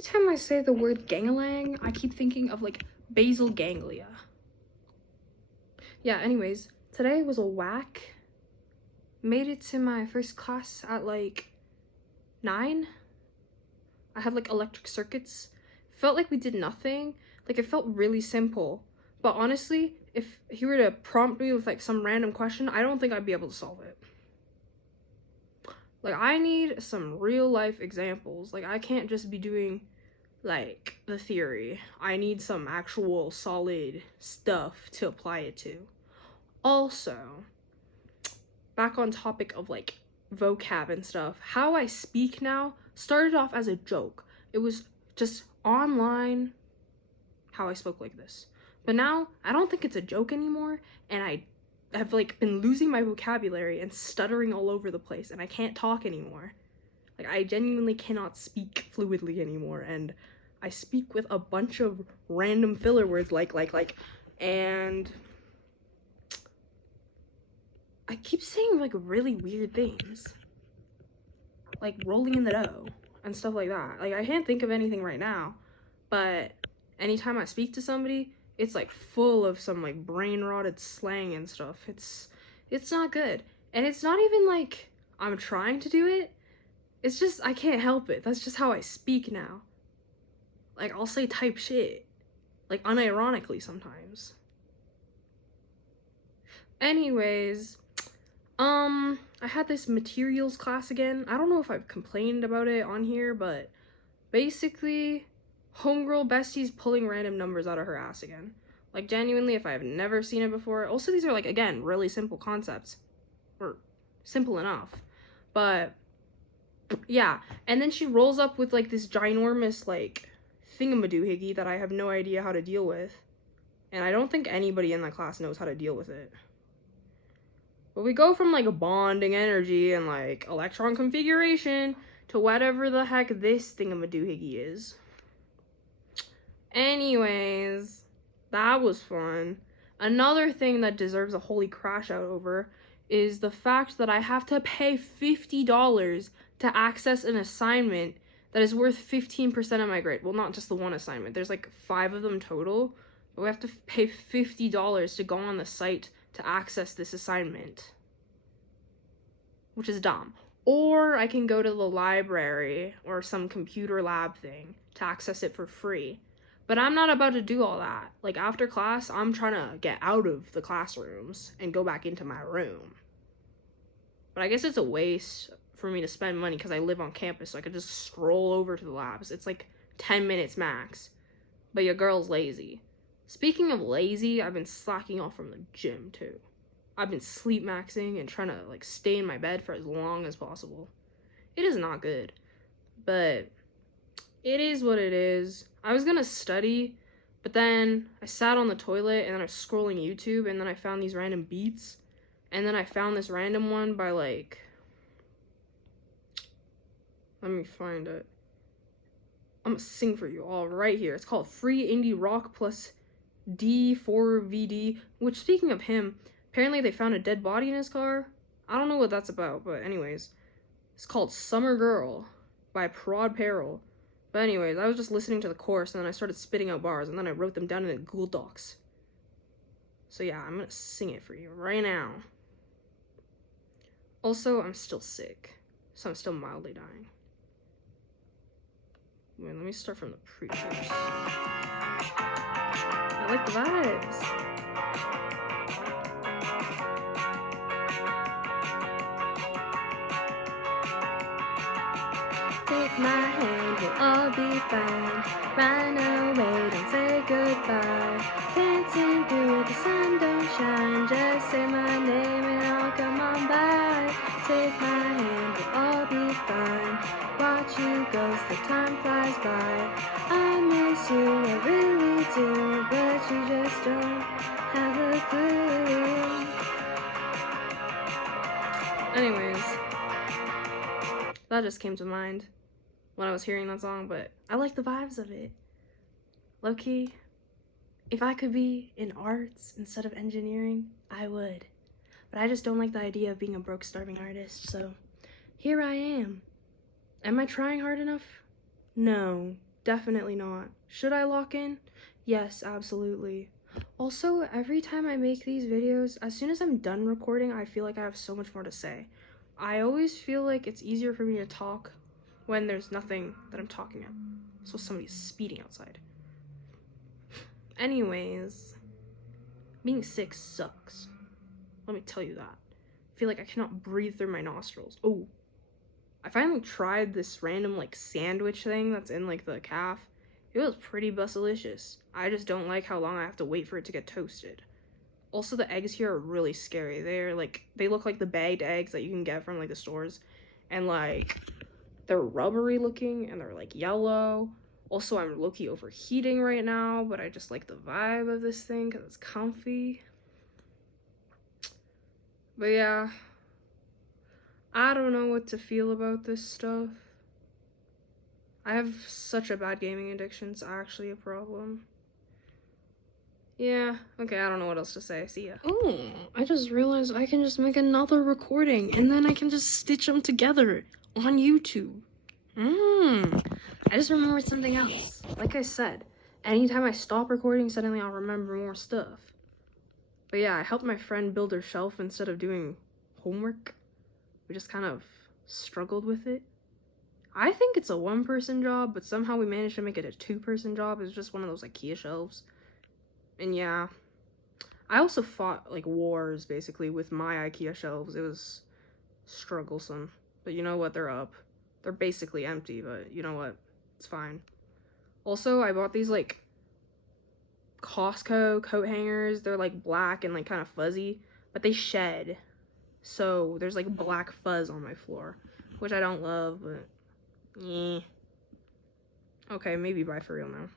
Every time I say the word gangalang, I keep thinking of like basal ganglia. Yeah, anyways, today was a whack. Made it to my first class at like 9. I had like electric circuits. Felt like we did nothing. Like it felt really simple. But honestly, if he were to prompt me with like some random question, I don't think I'd be able to solve it. Like I need some real life examples. Like I can't just be doing like the theory. I need some actual solid stuff to apply it to. Also, back on topic of like vocab and stuff, how I speak now started off as a joke. It was just online how I spoke like this. But now I don't think it's a joke anymore, and I have like been losing my vocabulary and stuttering all over the place, and I can't talk anymore. Like I genuinely cannot speak fluidly anymore, and I speak with a bunch of random filler words like, and I keep saying like really weird things. Like rolling in the dough and stuff like that. Like I can't think of anything right now, but anytime I speak to somebody, it's like full of some like brain rotted slang and stuff. It's not good. And it's not even like I'm trying to do it. It's just I can't help it. That's just how I speak now. Like I'll say type shit, like unironically sometimes. Anyways, I had this materials class again. I don't know if I've complained about it on here, but basically, homegirl bestie's pulling random numbers out of her ass again. Like, genuinely, if I've never seen it before. Also, these are, like, again, really simple concepts. Or simple enough. But, yeah. And then she rolls up with, like, this ginormous, like, thingamadoohickey that I have no idea how to deal with. And I don't think anybody in that class knows how to deal with it. But we go from, like, bonding energy and, like, electron configuration to whatever the heck this thingamadoohickey is. Anyways, that was fun. Another thing that deserves a holy crash out over is the fact that I have to pay $50 to access an assignment that is worth 15% of my grade. Well, not just the one assignment. There's, like, 5 of them total. But we have to pay $50 to go on the site to access this assignment, which is dumb. Or I can go to the library or some computer lab thing to access it for free. But I'm not about to do all that. Like, after class, I'm trying to get out of the classrooms and go back into my room. But I guess it's a waste for me to spend money because I live on campus, so I could just stroll over to the labs. It's like 10 minutes max. But your girl's lazy. Speaking of lazy, I've been slacking off from the gym, too. I've been sleep maxing and trying to, like, stay in my bed for as long as possible. It is not good. But it is what it is. I was gonna study, but then I sat on the toilet and then I was scrolling YouTube and then I found these random beats. And then I found this random one by, like, let me find it. I'm gonna sing for you all right here. It's called Free Indie Rock plus D4VD, which, speaking of him, apparently they found a dead body in his car. I don't know what that's about, but anyways. It's called Summer Girl by Prod Peril. But anyways, I was just listening to the chorus and then I started spitting out bars and then I wrote them down in the Google Docs. So yeah, I'm gonna sing it for you right now. Also, I'm still sick, so I'm still mildly dying. Wait, let me start from the pre-chorus. I like the vibes. Take my hand, we'll all be fine. Run away, don't say goodbye. Dancing through the sun, don't shine. Just say my name and I'll come on by. Take my hand, we'll all be fine. Watch you go, the time flies by. I miss you, I really do, but you just don't have a clue. Anyways, that just came to mind when I was hearing that song, but I like the vibes of it. Low-key, if I could be in arts instead of engineering, I would. But I just don't like the idea of being a broke, starving artist, so here I am. Am I trying hard enough? No, Definitely not. Should I lock in? Yes, absolutely. Also, every time I make these videos, as soon as I'm done recording, I feel like I have so much more to say. I always feel like it's easier for me to talk when there's nothing that I'm talking at. So somebody's speeding outside. Anyways, being sick sucks. Let me tell you that. I feel like I cannot breathe through my nostrils. Oh, I finally tried this random like sandwich thing that's in like the calf. It was pretty bussilicious. I just don't like how long I have to wait for it to get toasted. Also, the eggs here are really scary. They look like the bagged eggs that you can get from like the stores, and like they're rubbery looking and they're like yellow. Also, I'm low-key overheating right now, but I just like the vibe of this thing because it's comfy. But yeah, I don't know what to feel about this stuff. I have such a bad gaming addiction, it's actually a problem. Yeah, okay, I don't know what else to say. See ya. Oh, I just realized I can just make another recording and then I can just stitch them together on YouTube. I just remembered something else. Like I said, anytime I stop recording, suddenly I'll remember more stuff. But yeah, I helped my friend build her shelf instead of doing homework. We just kind of struggled with it. I think it's a one-person job, but somehow we managed to make it a two-person job. It's just one of those IKEA shelves. And yeah, I also fought like wars basically with my IKEA shelves. It was strugglesome. But you know what? They're up. They're basically empty, but you know what? It's fine. Also, I bought these like Costco coat hangers. They're like black and like kind of fuzzy, but they shed. So there's like black fuzz on my floor, which I don't love, but yeah. Okay, maybe bye for real now.